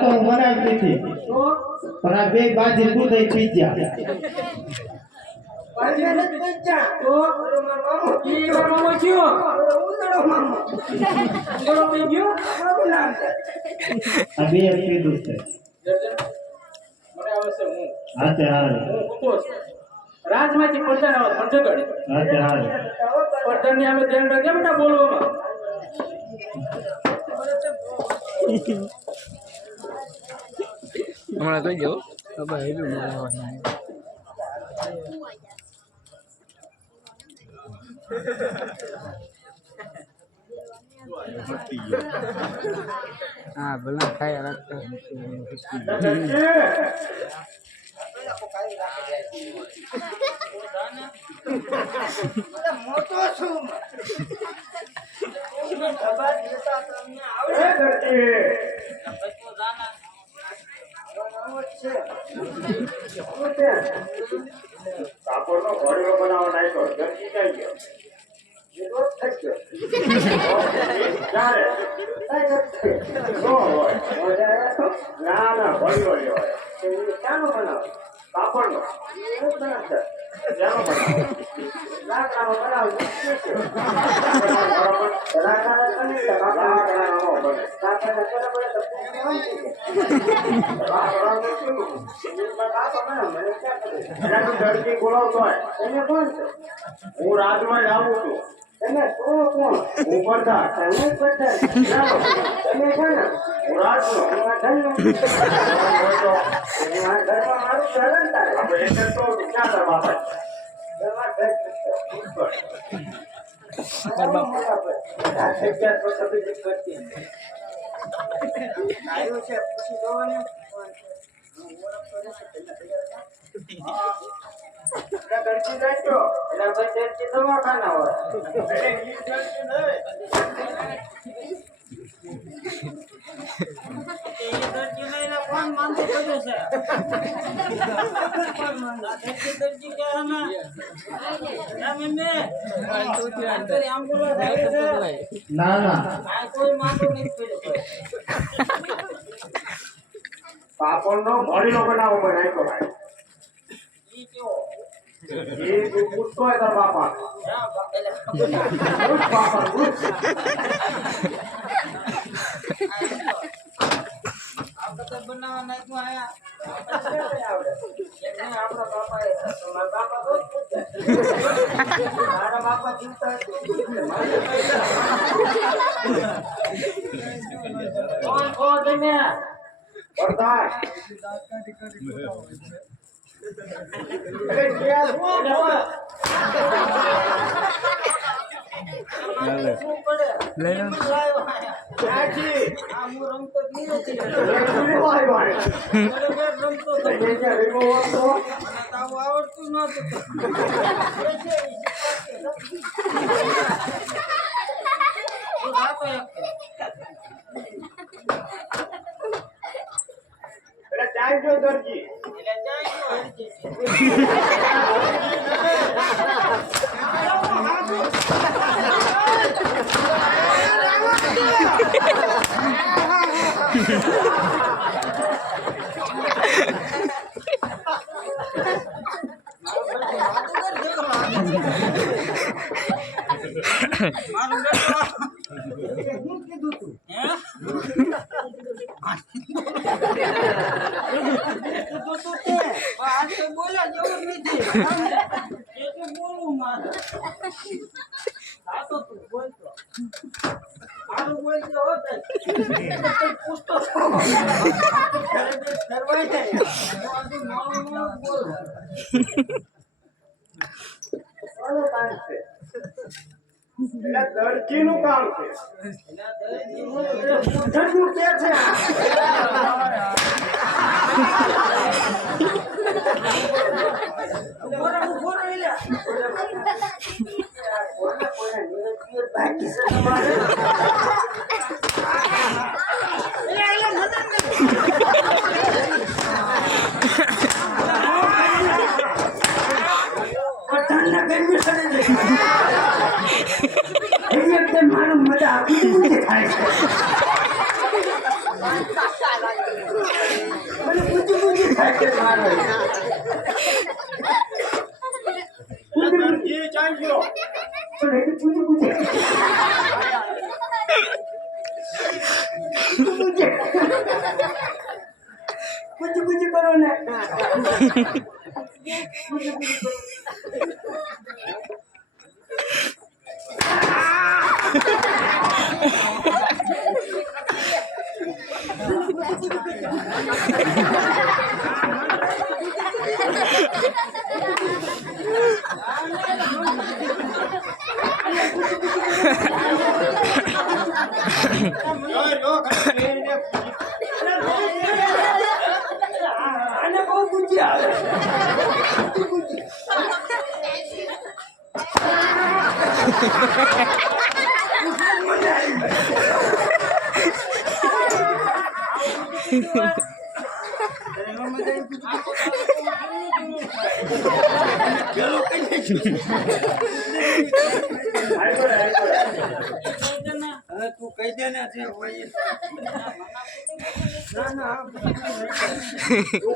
તો બનાવી દીધી પણ આ બે બાજી દૂધ પી ગયા રાજમાંથી પડતા આવે પણ જગડ પડતર ની અમે ધ્યાન રાખીએ બેટા બોલવામાં હમણાં કહી જાઓ ખબર હેલું મળવાનું હા ભલા ખાયા રાખતા મોટો છું કાપડનો ઘોડીઓ બનાવવા નાખ્યો ગરજી કઈ ગયો ના ના ઘોડીઓ હોય ક્યાંનો બનાવો કાપડનો બોલાવતો હોય એને કોણ છે હું રાજમાં જ આવું છું તમે કોણ હું પડતા તમે પડતા તમે કોણ હું રાજનો ઘરમાં મારું ચલન થાય એટલે તો ક્યાં હતા બાપા દવાખાના હોય કોણ માંગતો કર્યો છે ના ના કોઈ માંગો નહીં કર્યો પાપડનો ઘોડીનો બનાવો બનાવ્યો ભાઈ એ પૂછતો હોય તાર બાપા બનાવવા નાખ્યું આયા આપણા બાપા મારા બાપા તો મારા બાપા જીવતા કોણ કોણ તમે પડતા આવડતું નતું ચાલજો દરજી બોલા જેવું નથી બોલું મારે તું બોલતો આનું બોલતો હોત પૂછતો દરજી નું કામ છે પઠાણ એવી એકદમ મારું મજા પૂછી થાય છે મને પૂછી થાય છે મારો એ ચાલ્યો પણ એ પૂછી પૂછી કરો ને આને બહુ પૂછી આવે હવે તું કહી દે ને જે હોય એ. ના ના